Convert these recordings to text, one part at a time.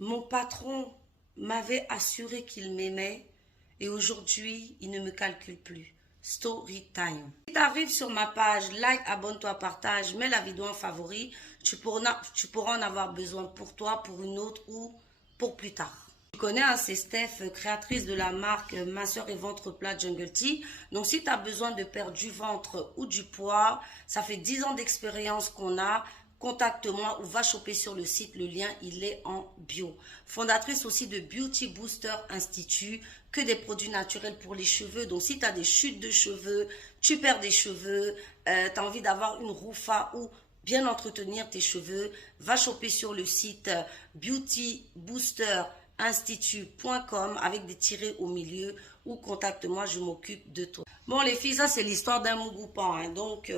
Mon patron m'avait assuré qu'il m'aimait et aujourd'hui, il ne me calcule plus. Story time. Si tu arrives sur ma page, like, abonne-toi, partage, mets la vidéo en favori. Tu pourras en avoir besoin pour toi, pour une autre ou pour plus tard. Tu connais, hein, c'est Steph, créatrice de la marque Minceur et Ventre Plat Jungle Tea. Donc, si tu as besoin de perdre du ventre ou du poids, ça fait 10 ans d'expérience qu'on a. Contacte-moi ou va choper sur le site, le lien il est en bio. Fondatrice aussi de Beauty Booster Institute, que des produits naturels pour les cheveux. Donc si tu as des chutes de cheveux, tu perds des cheveux, tu as envie d'avoir une roufa ou bien entretenir tes cheveux, va choper sur le site beautyboosterinstitute.com avec des tirets au milieu ou contacte-moi, je m'occupe de toi. Bon les filles, ça c'est l'histoire d'un mougoupan, hein. Donc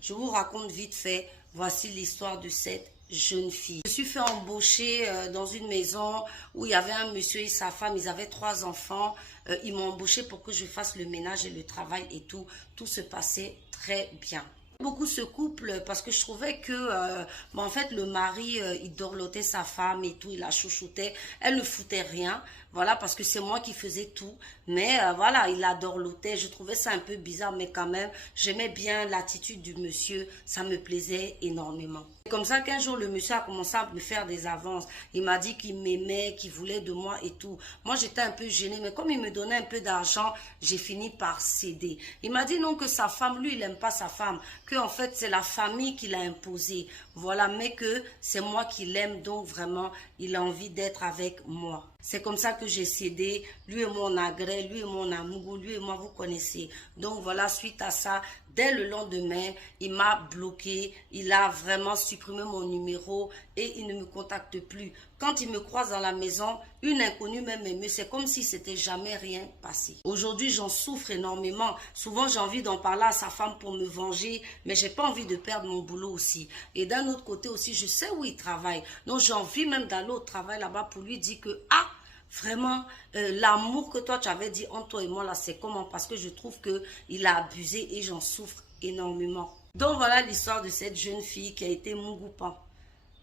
je vous raconte vite fait. Voici l'histoire de cette jeune fille. Je me suis fait embaucher dans une maison où il y avait un monsieur et sa femme, ils avaient 3 enfants. Ils m'ont embauché pour que je fasse le ménage et le travail et tout. Tout se passait très bien. Beaucoup ce couple parce que je trouvais que en fait le mari il dorlotait sa femme et tout, il la chouchoutait, elle ne foutait rien, voilà, parce que c'est moi qui faisais tout, mais voilà, il la dorlotait. Je trouvais ça un peu bizarre, mais quand même j'aimais bien l'attitude du monsieur, ça me plaisait énormément. C'est comme ça qu'un jour le monsieur a commencé à me faire des avances. Il m'a dit qu'il m'aimait, qu'il voulait de moi et tout. Moi j'étais un peu gênée, mais comme il me donnait un peu d'argent, j'ai fini par céder. Il m'a dit non, que sa femme, lui il n'aime pas sa femme, que en fait c'est la famille qui l'a imposé, voilà, mais que c'est moi qui l'aime, donc vraiment il a envie d'être avec moi. C'est comme ça que j'ai cédé. Lui et mon agrès, lui et mon amour, lui et moi, vous connaissez. Donc voilà, suite à ça, dès le lendemain, il m'a bloqué. Il a vraiment supprimé mon numéro et il ne me contacte plus. Quand il me croise dans la maison, une inconnue même aimée, c'est comme si c'était jamais rien passé. Aujourd'hui, j'en souffre énormément. Souvent, j'ai envie d'en parler à sa femme pour me venger, mais j'ai pas envie de perdre mon boulot aussi. Et d'un autre côté aussi, je sais où il travaille. Donc, j'ai envie même d'aller au travail là-bas pour lui dire que, ah, vraiment, l'amour que toi tu avais dit entre toi et moi là, c'est comment? Parce que je trouve qu'il a abusé et j'en souffre énormément. Donc voilà l'histoire de cette jeune fille qui a été mougoupan.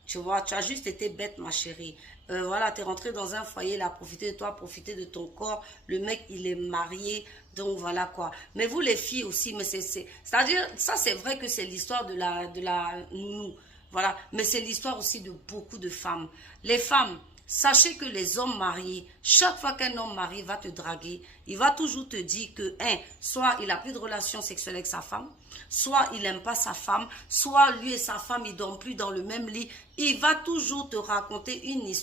Tu vois, tu as juste été bête, ma chérie. Voilà, tu es rentrée dans un foyer, il a profité de toi, profité de ton corps. Le mec, il est marié. Donc, voilà quoi. Mais vous, les filles aussi, mais c'est-à-dire, ça, c'est vrai que c'est l'histoire de la nounou. Voilà. Mais c'est l'histoire aussi de beaucoup de femmes. Les femmes, sachez que les hommes mariés, chaque fois qu'un homme marié va te draguer, il va toujours te dire que, soit il n'a plus de relation sexuelle avec sa femme, soit il n'aime pas sa femme, soit lui et sa femme, ils ne dorment plus dans le même lit. Il va toujours te raconter une histoire.